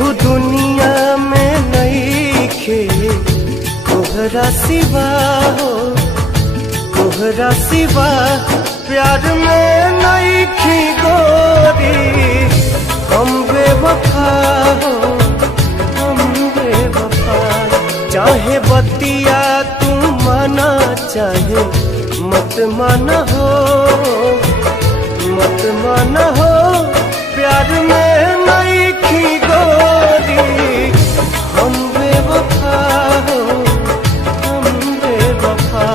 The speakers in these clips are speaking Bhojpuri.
केहू दुनिया में नइखे तोहरा सिवा हो, तोहरा सिवा प्यार में नइखी गोरी। हम बेवफा हो, हम बेवफा। चाहे बतिया तू माना, चाहे मत माना हो, मत माना हो। प्यार में नइखी गोरी। हम बेवफा हो, हम बेवफा।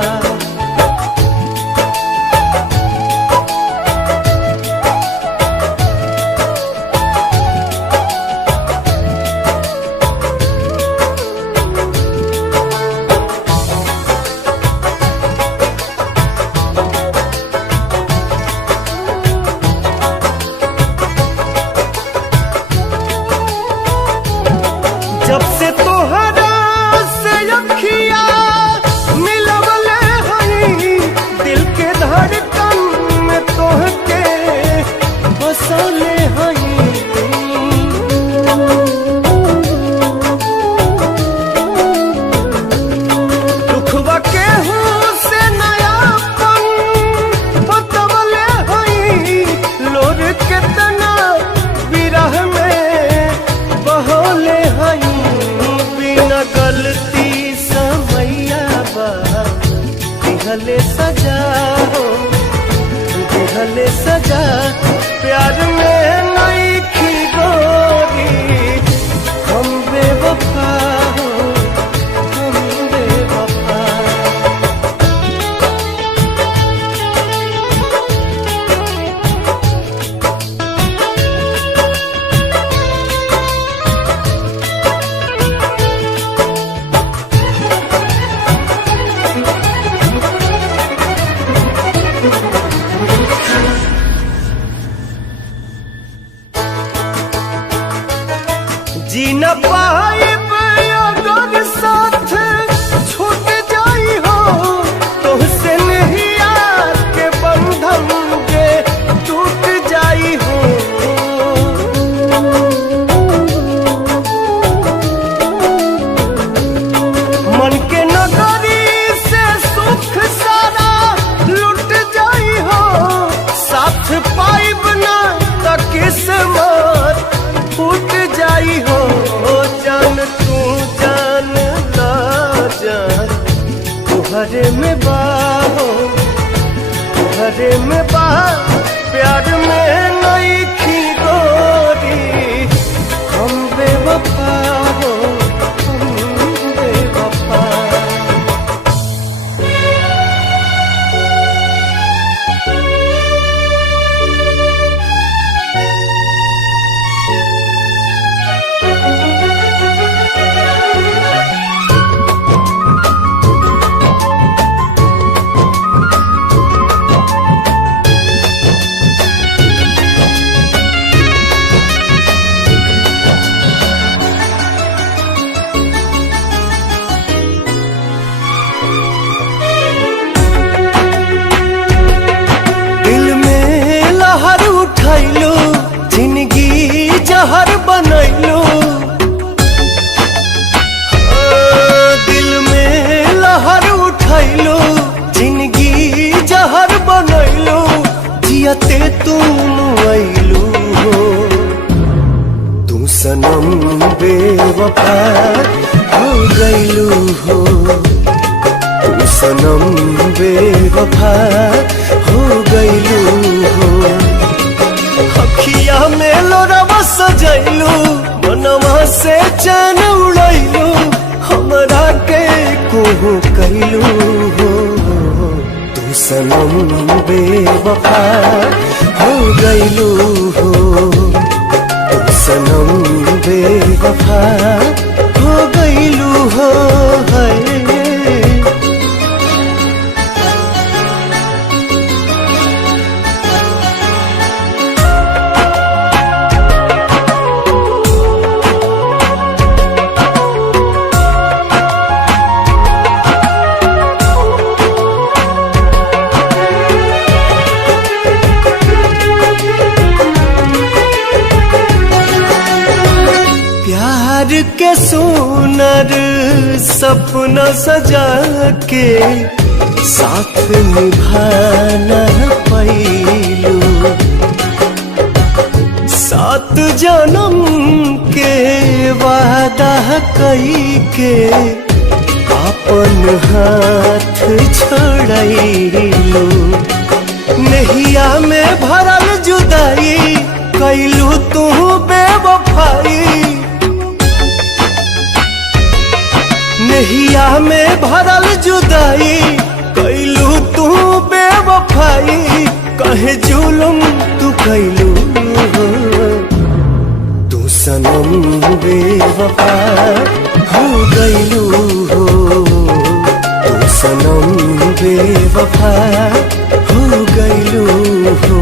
जब से तोहरा से अखिया मिलवले हई, दिल के धड़कन में तोहके बसले हई। दुखवा केहू से नयापन बतवले हई, लोर केतना विरह में बहोले हई। बिना गलती समैया बा दिहले सजा हो, दिहले सजा। प्यार में नइखी गोरी। हम बेवफा हो, हम बेवफा। जी न पाइब अगर साथ छूट जाई हो, तुहसे नहीं यार के बंधन के टूट जाई हो। मन के नगरी से सुख सारा लुट जाई हो। साथ पाइब ना त किस्मत फूट जाई हो। जान तू जान ला जान, तुहरे में बा हो, तुहरे में बा। प्यार में नइखी गोरी। हम बेवफा हो, हम बेवफा। उठैलू जिंदगी जहर बनैलू। दिल में लहर उठैलू, जिंदगी जहर बनैलू। जियते तुम अइलू हो, तू सनम बेवफा हो गइलू हो। तू सनम बेवफा हो गइलू हो। अखिया में लोरवा सजैलू, मनवा से चैन उड़ैलू। हमरा के कोहू कैलू हो, तू सनम बेवफा हो गइलू हो। तू सनम बेवफा हो गइलू हो। सपना सजा के साथ निभाना पैलू। 7 जन्म के वादा कई के अपन हाथ छोड़लू। नहिया में भरल जुदाई कैलू तू बेवफाई। नहिया में भरल जुदाई कैलू तू बेवफाई। कहे जुलुम तू कैलू तू सनम बेवफा हो गईलू हो। तू सनम बेवफा हो गईलू हो।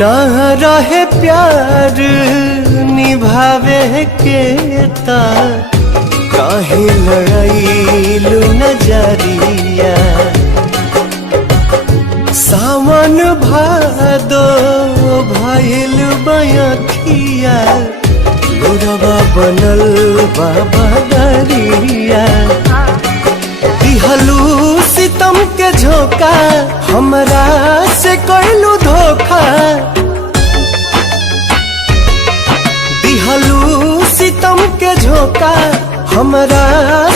ना रहे प्यार निभावे के ता काहे लड़ाईलू नजरिया। सावन भादो भइल बयखिया लोरवा बनल बाबा दरिया। दिहलू सितम के झोंका हमरा से कैलू धोखा। दिहलू सितम के झोंका हमरा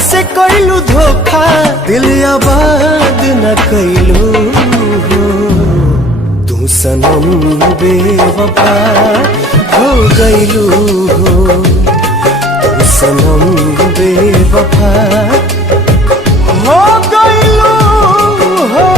से कैलू धोखा। दिल आबाद न कैलू हो। तू सनम बेवफा हो गईलू हो। तू सनम बेवफा हो गईलू हो।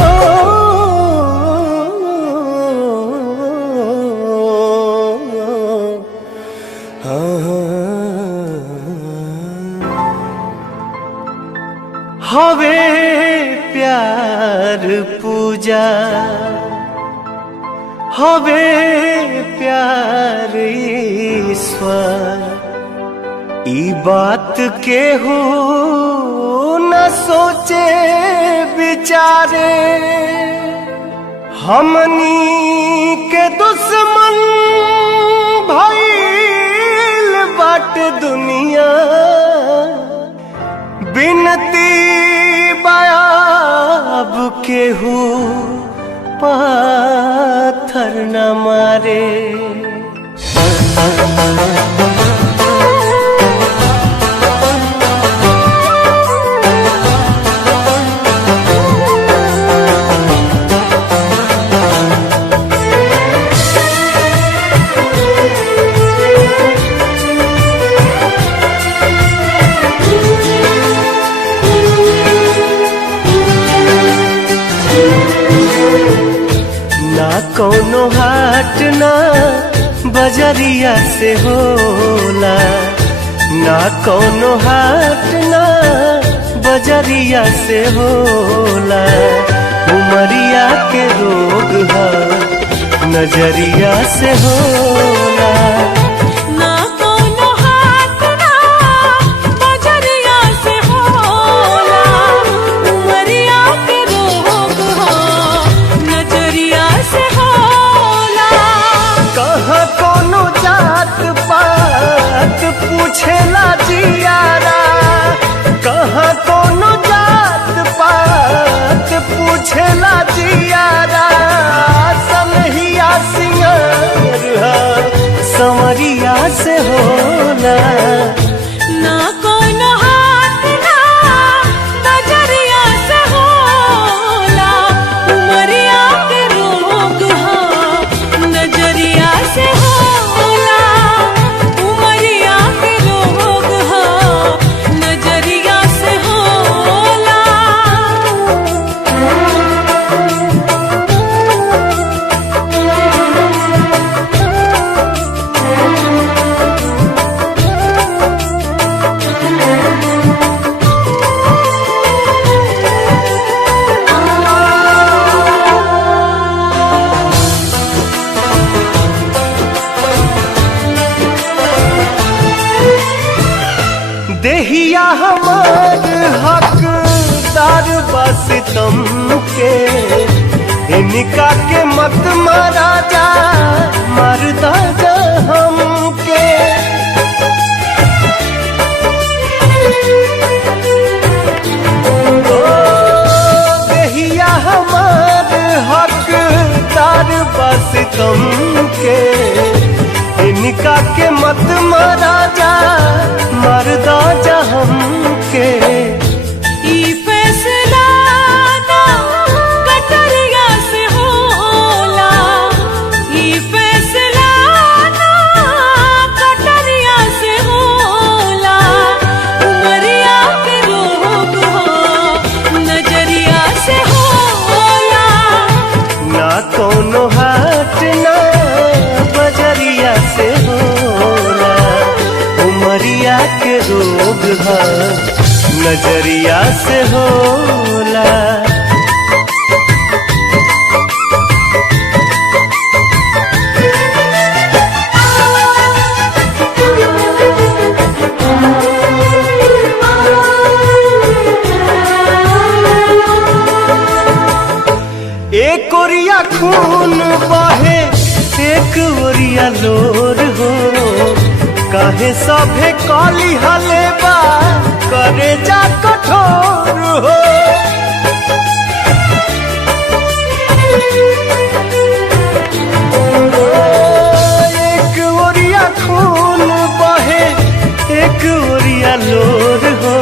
हवे प्यार पूजा हवे प्यार ईश्वर। ई बात के हो न सोचे विचारे। हमनी के दुश्मन भइल बाटे दुनिया। बिनती बायाब केहू पाथर न मारे। ना कौनो हाट ना बजरिया से होला। ना कौनो हाट ना बजरिया से होला। उमरिया के रोग है नजरिया से होला। पूछेला जियारा कहाँ कोनो जात पात। पूछेला जियारा सनहिया सिंगार संवरिया सितम के, इनका के मत मारा जा, मरदा जा हमके। ओ देहिया हमार हकदार बस तुम के, इनका के मत मारा जा, मरदा जा हमके। ई फैसला ना कटरिया से होला, ई फैसला ना कटरिया से होला। उमरिया के रोग हो नजरिया से होला। ना कोनो हाट ना बजरिया से होला, उमरिया के रोग है नजरिया से होला। एक ओरिया खून बहे, एक ओरिया लोर हो, काहे सभे काली हलेबा करे जा कठोर हो। एक ओरिया खून बहे, एक ओरिया लोर हो,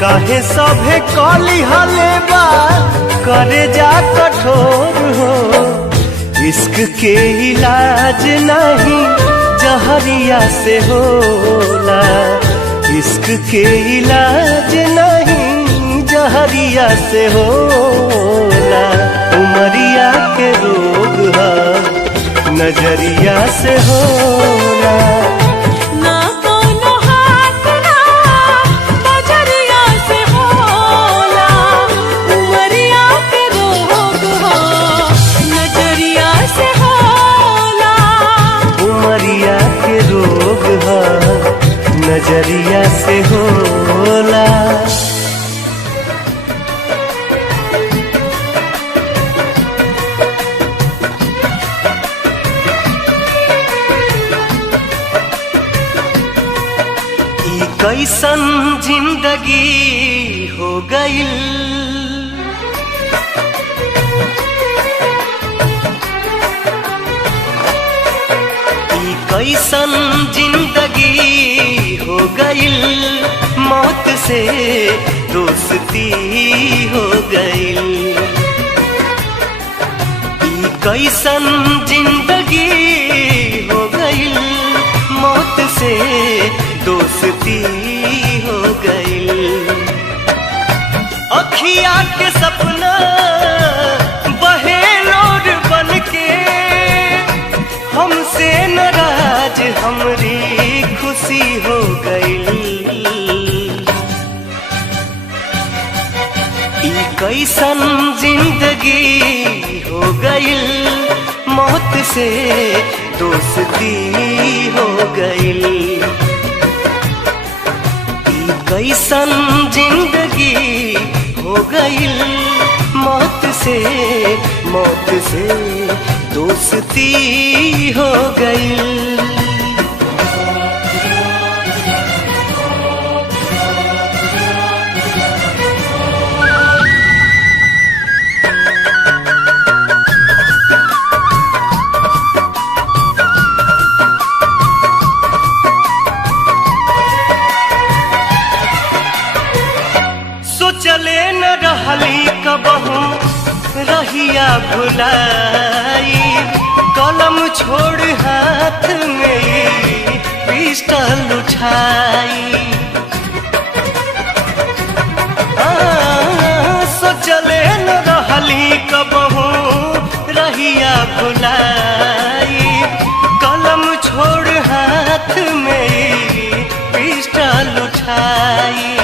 काहे सभे काली हलेबा करे जा कठोर हो। इश्क के इलाज नहीं जहरिया से होला, इश्क के इलाज नहीं जहरिया से होला। उमरिया के रोग है नजरिया से होला। ना कोनो हाथ ना बजरिया से होला। उमरिया के रोग हो नजरिया से होला। उमरिया के रोग है नजरिया से होला। ई कैसन जिंदगी हो गई, कैसन जिंदगी हो गई, मौत से दोस्ती हो गई। कैसन जिंदगी हो गई, मौत से दोस्ती हो गई। अखिया के सपना बहे लोर बन के, हमसे नाराज हमरी खुशी हो गई। ई कैसन जिंदगी हो गई, मौत से दोस्ती हो गई। ई कैसन जिंदगी हो गई, मौत से दोस्ती हो गई। सोचले न रहली कबहू रहिया भुलाई, कलम छोड़ हाथ में पिस्टल उठाई। सोचले न रहली कबहू रहिया भुलाई, कलम छोड़ हाथ में पिस्टल उठाई।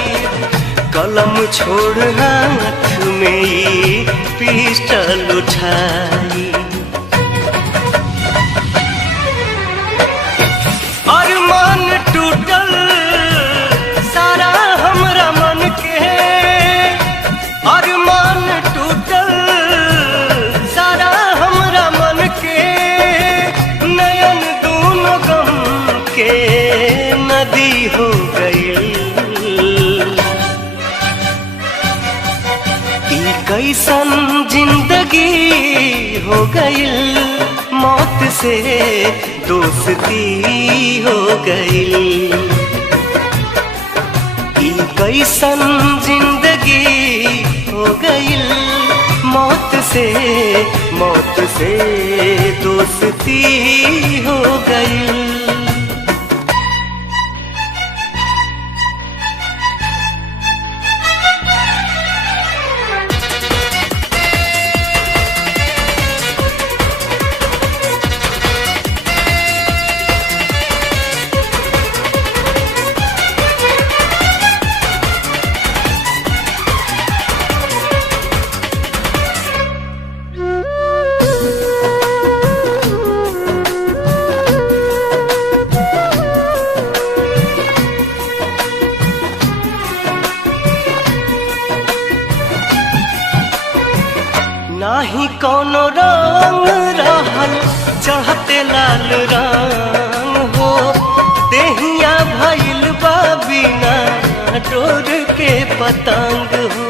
कलम छोड़ हाथ में पिस्टल उठाई। अरमान टूटल सारा हमरा मन के, अरमान कैसन जिंदगी हो गई, मौत से दोस्ती हो गई। ई कैसन जिंदगी हो गई, मौत से दोस्ती हो गई। नाही कोनो रंग रहल चढ़ते लाल रंग हो, देहिया भइल बा बिना डोर के पतंग हो।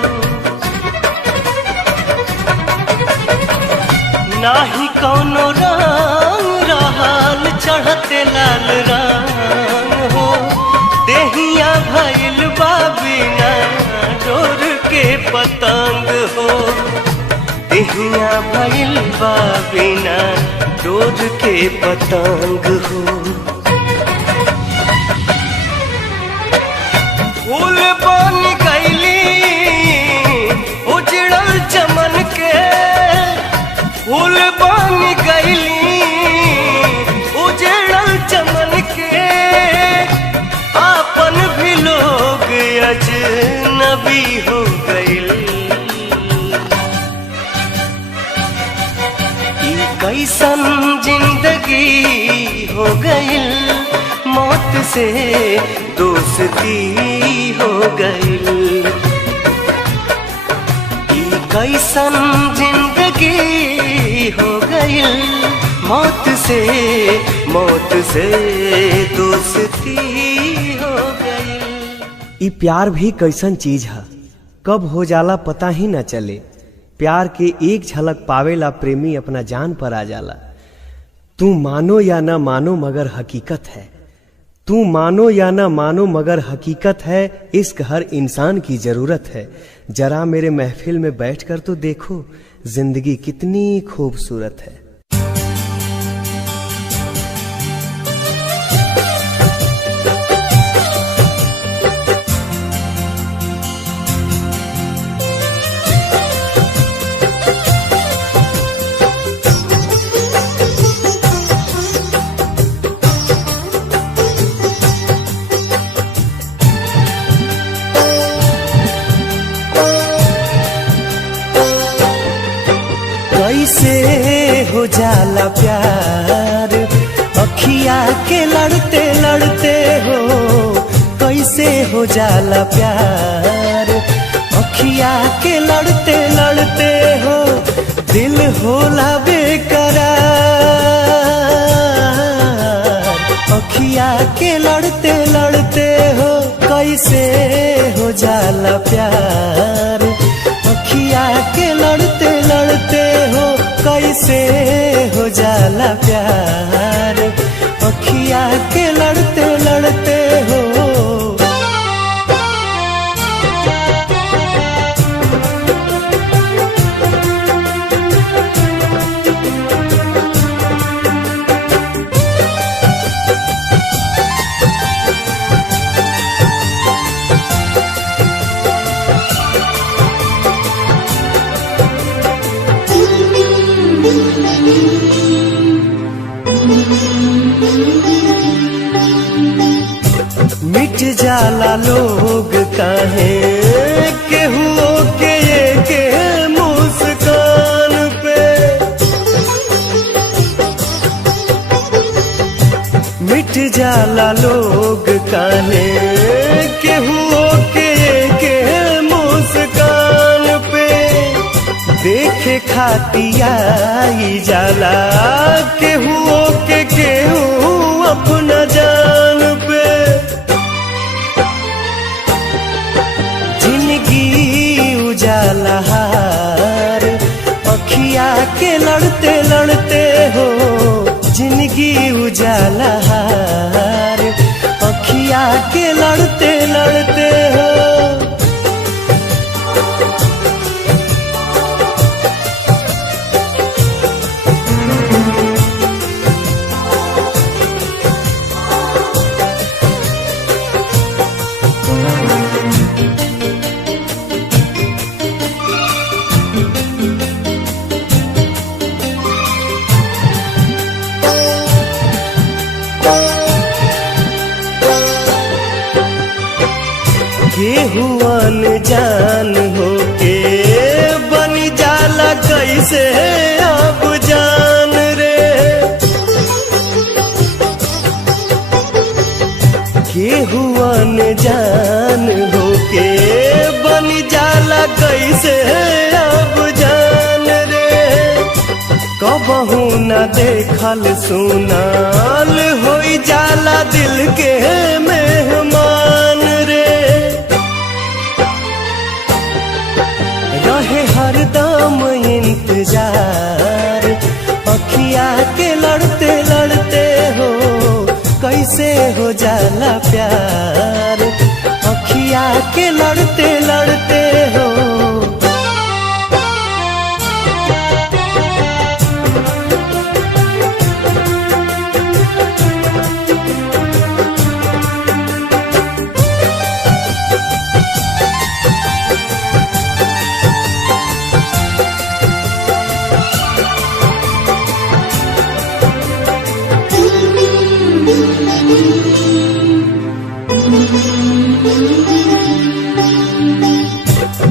नाही कोनो रंग रहल चढ़ते लाल रंग हो, देहिया भइल बा बिना डोर के पतंग हो। देहिया भइल बा बिना डोर के पतंग हो। फूल बन गईली उजड़ल चमन के, फूल बन गईली उजड़ल चमन के। आपन भी लोग अजनबी हो गईल। कैसन जिंदगी हो गई, मौत से दोस्ती हो गई। कैसन जिंदगी हो गई, मौत से दोस्ती हो गई। ई प्यार भी कैसन चीज है, कब हो जाला पता ही न चले। प्यार के एक झलक पावेला प्रेमी अपना जान पर आ जाला। तू मानो या न मानो मगर हकीकत है, तू मानो या न मानो मगर हकीकत है। इश्क हर इंसान की जरूरत है। जरा मेरे महफिल में बैठकर तो देखो, जिंदगी कितनी खूबसूरत है। कैसे हो जाला प्यार अखिया के लड़ते लड़ते हो, कैसे हो जाला प्यार अखिया के लड़ते लड़ते हो। दिल होला बेकरार अखिया के लड़ते लड़ते हो। कैसे हो जाला प्यार अखिया के लड़ते लड़ते हो। कैसे हो जाला प्यार अखिया के लड़ते लड़ते हो। मिट जाला लोग काहे केहू के मुस्कान पे। मिट जाला लोग काहे केहू के मुस्कान पे। देखे खातियाई जाला केहू के केहू अपना जान पे। जिंदगी उजाला कैसे अब जान रे। केहू अनजान होके बन जाला कैसे अब जान रे। कबहू न देखल सुनाल होई जाला दिल के मेहमान रे। रहे हरदम इंतजार अखिया के लड़ते लड़ते हो कैसे हो जाला प्यार। अखिया के लड़ते लड़ते हो।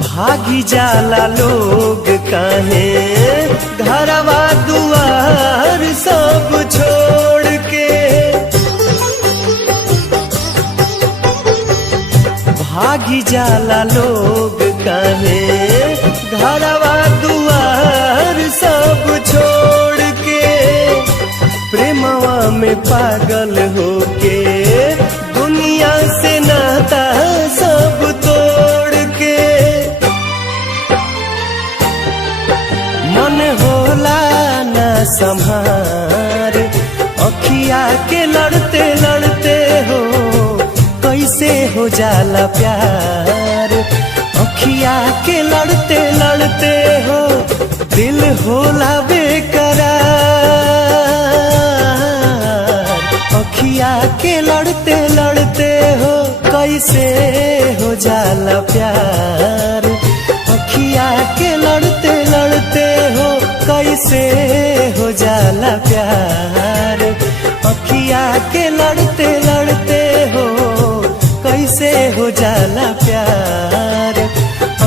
भागी जाला लोग काहे घरवा दुआर सब छोड़ के। भागी जाला लोग काहे घरवा दुआर सब छोड़ के। प्रेमवा में पागल होके दुनिया से नाता सब तोड़ के। मन होला ना संभार अखिया के लड़ते लड़ते हो कैसे हो जाला प्यार। अखिया के लड़ते लड़ते हो दिल होला बेकरार। अखिया के लड़ते लड़ते हो कैसे हो जाला प्यार। अखिया के लड़ते लड़ते हो कैसे हो जाला प्यार। अखिया के लड़ते लड़ते हो कैसे हो जाला प्यार।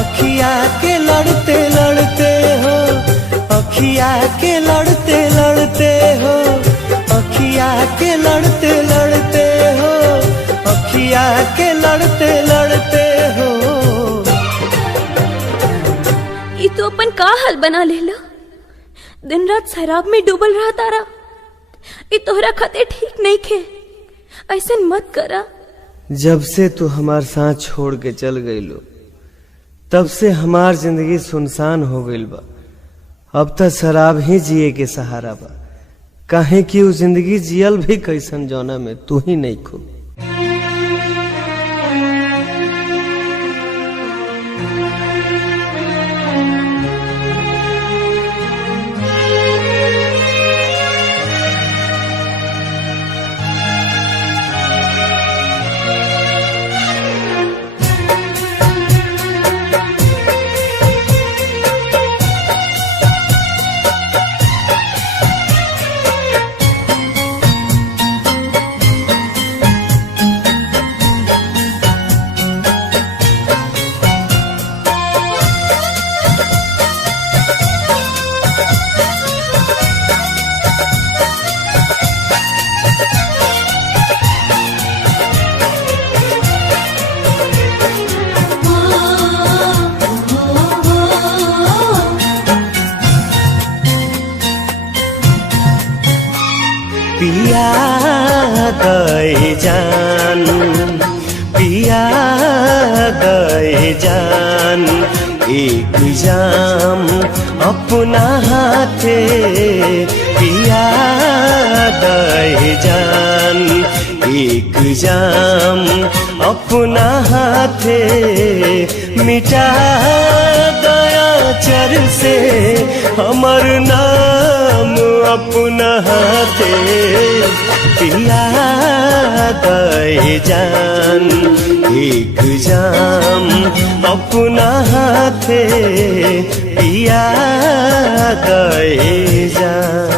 अखिया के लड़ते लड़ते हो। अखिया के लड़ते लड़ते हो। अखिया के लड़ते लड़ते हो। अखिया के लड़ते लड़ते हो। ये तो अपन का हाल बना लेला। दिन रात शराब में डूबल रहा तारा। ये तोहरा खातिर ठीक नहीं खे। ऐसा मत करा। जब से तू हमार साथ छोड़ के चल गईलो तब से हमार जिंदगी सुनसान हो गईल बा। अब तक शराब ही जिए के सहारा बा। काहे कि वो जिंदगी जियल भी कैसन जौना में तू ही नहीं खो। पिया गए जान पिया गए जान एक जाम अपना हाथे पिया गए जान एक जाम अपना हाथे मिटा दया चर से हमर नाम अपना हाथे पिया गए जान एक जाम अपना हाथे पिया गए जान।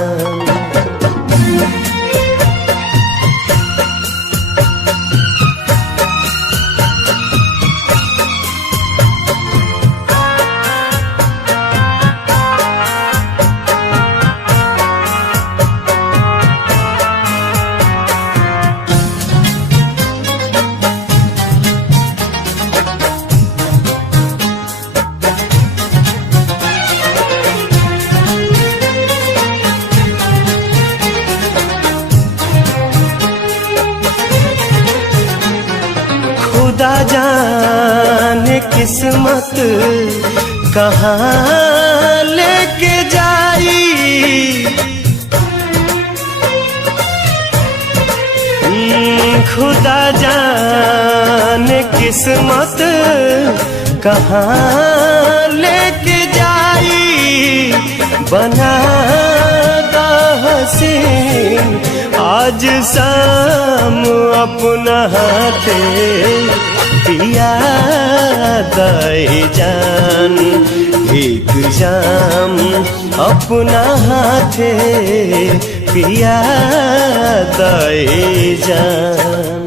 किस्मत कहाँ लेके जाई। खुदा जाने किस्मत कहाँ लेके जाई। बना दा हसीन आज शाम अपना हाथे पिया दाई जान। एक जाम अपना हाथे पिया दाई जान।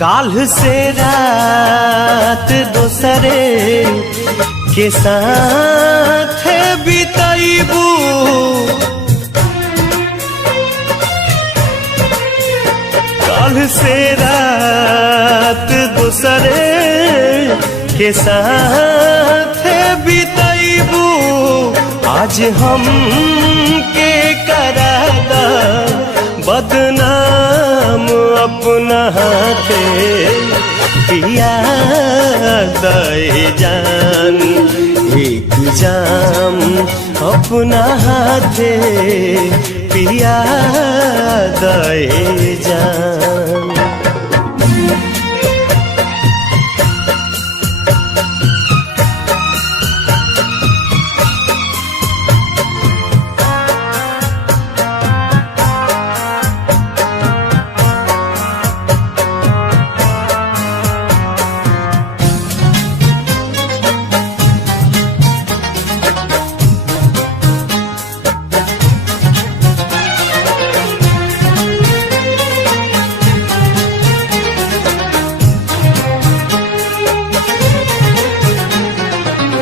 काल से रात दूसरे के साथ बिताइबू। काल से रात दूसरे के साथ बिताइबू। आज हम के करादा बदनाम अपना हाथे पिया दाई जान। एक जाम अपना हाथे पिया दाई जान।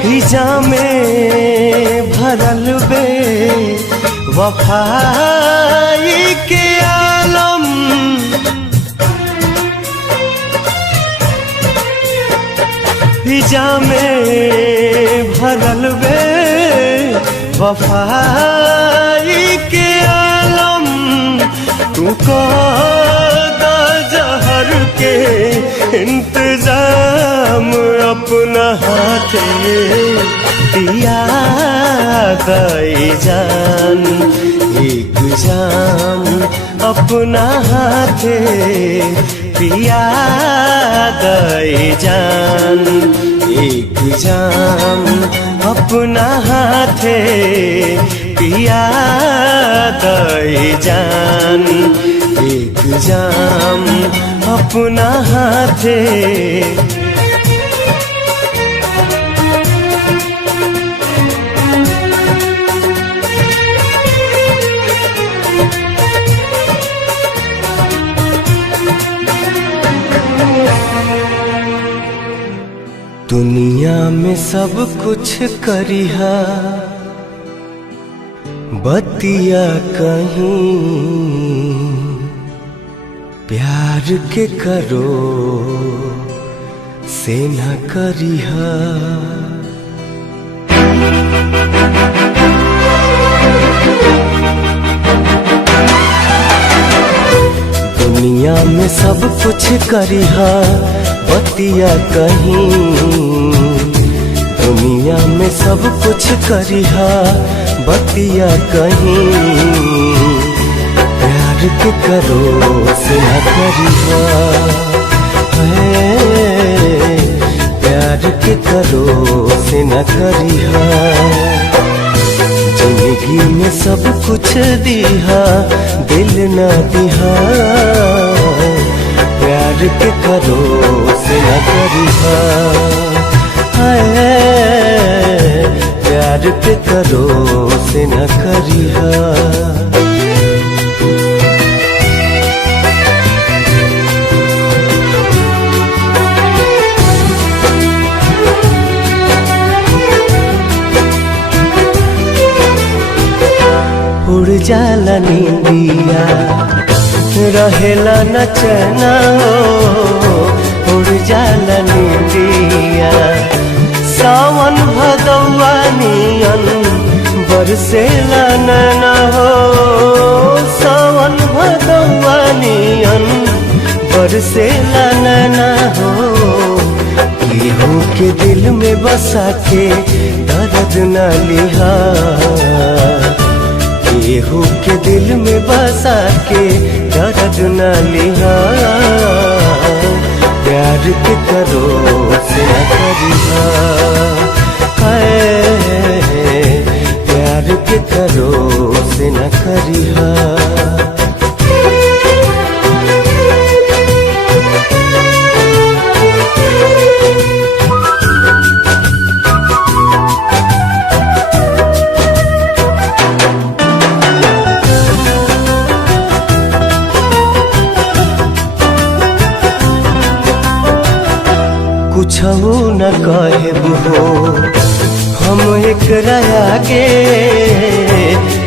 हिजा में भरल बे वफाई के आलम। हिजा में भरल बे वफाई के आलम। तू को जहर के इंतजाम अपना हाथे पिया दाई जान। एक जाम अपना हाथे पिया दाई जान। एक जाम अपना हाथे पिया दाई जान। एक जाम अपना हाथे। दुनिया में सब कुछ करिहा बतिया कहीं प्यार के करो से न करिहा। दुनिया में सब कुछ करिहा बतिया कहीं। दुनिया में सब कुछ करिहा बतिया कहीं। प्यार के करो से न करिहा। प्यार के करो से न करिहा। जिंदगी में सब कुछ दिहा दिल न दिहा। प्यार के करो से न करिहा। प्यार के करो से न करिहा। उड़ जाला नींदिया रहेला न चैना हो, उड़ जाला नींदिया सावन भदौआ नियन बरसेला नैना हो, सावन भदौआ नियन बरसेला नैना हो। केहू के दिल में बसा के दर्द न लिहा, केहू के दिल में बसा के दर्द न लिहा। प्यार के करो से न करिहा, प्यार के करो से न करिहा। कुछहु न कहब हो हम एकरा आगे,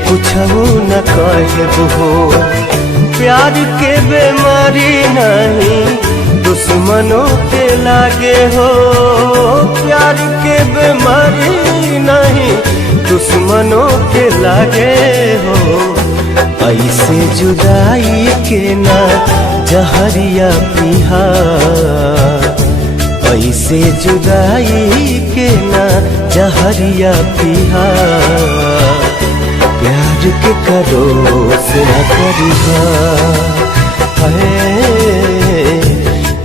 कुछहु न कहब हो। प्यार के बेमारी नहीं दुश्मनों के लागे हो, प्यार के बेमारी नहीं दुश्मनों के लागे हो। ऐसे जुदाई के ना जहरिया पिहा, ऐसे जुदाई के ना जहरिया पिहा। प्यार के करो से न करिहा,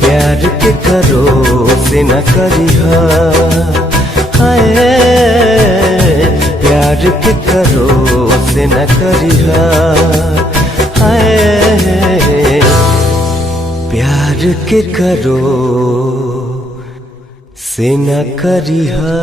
प्यार के करो से न करिहा। प्यार के करो से न करिहा, प्यार के करो से न करिहा।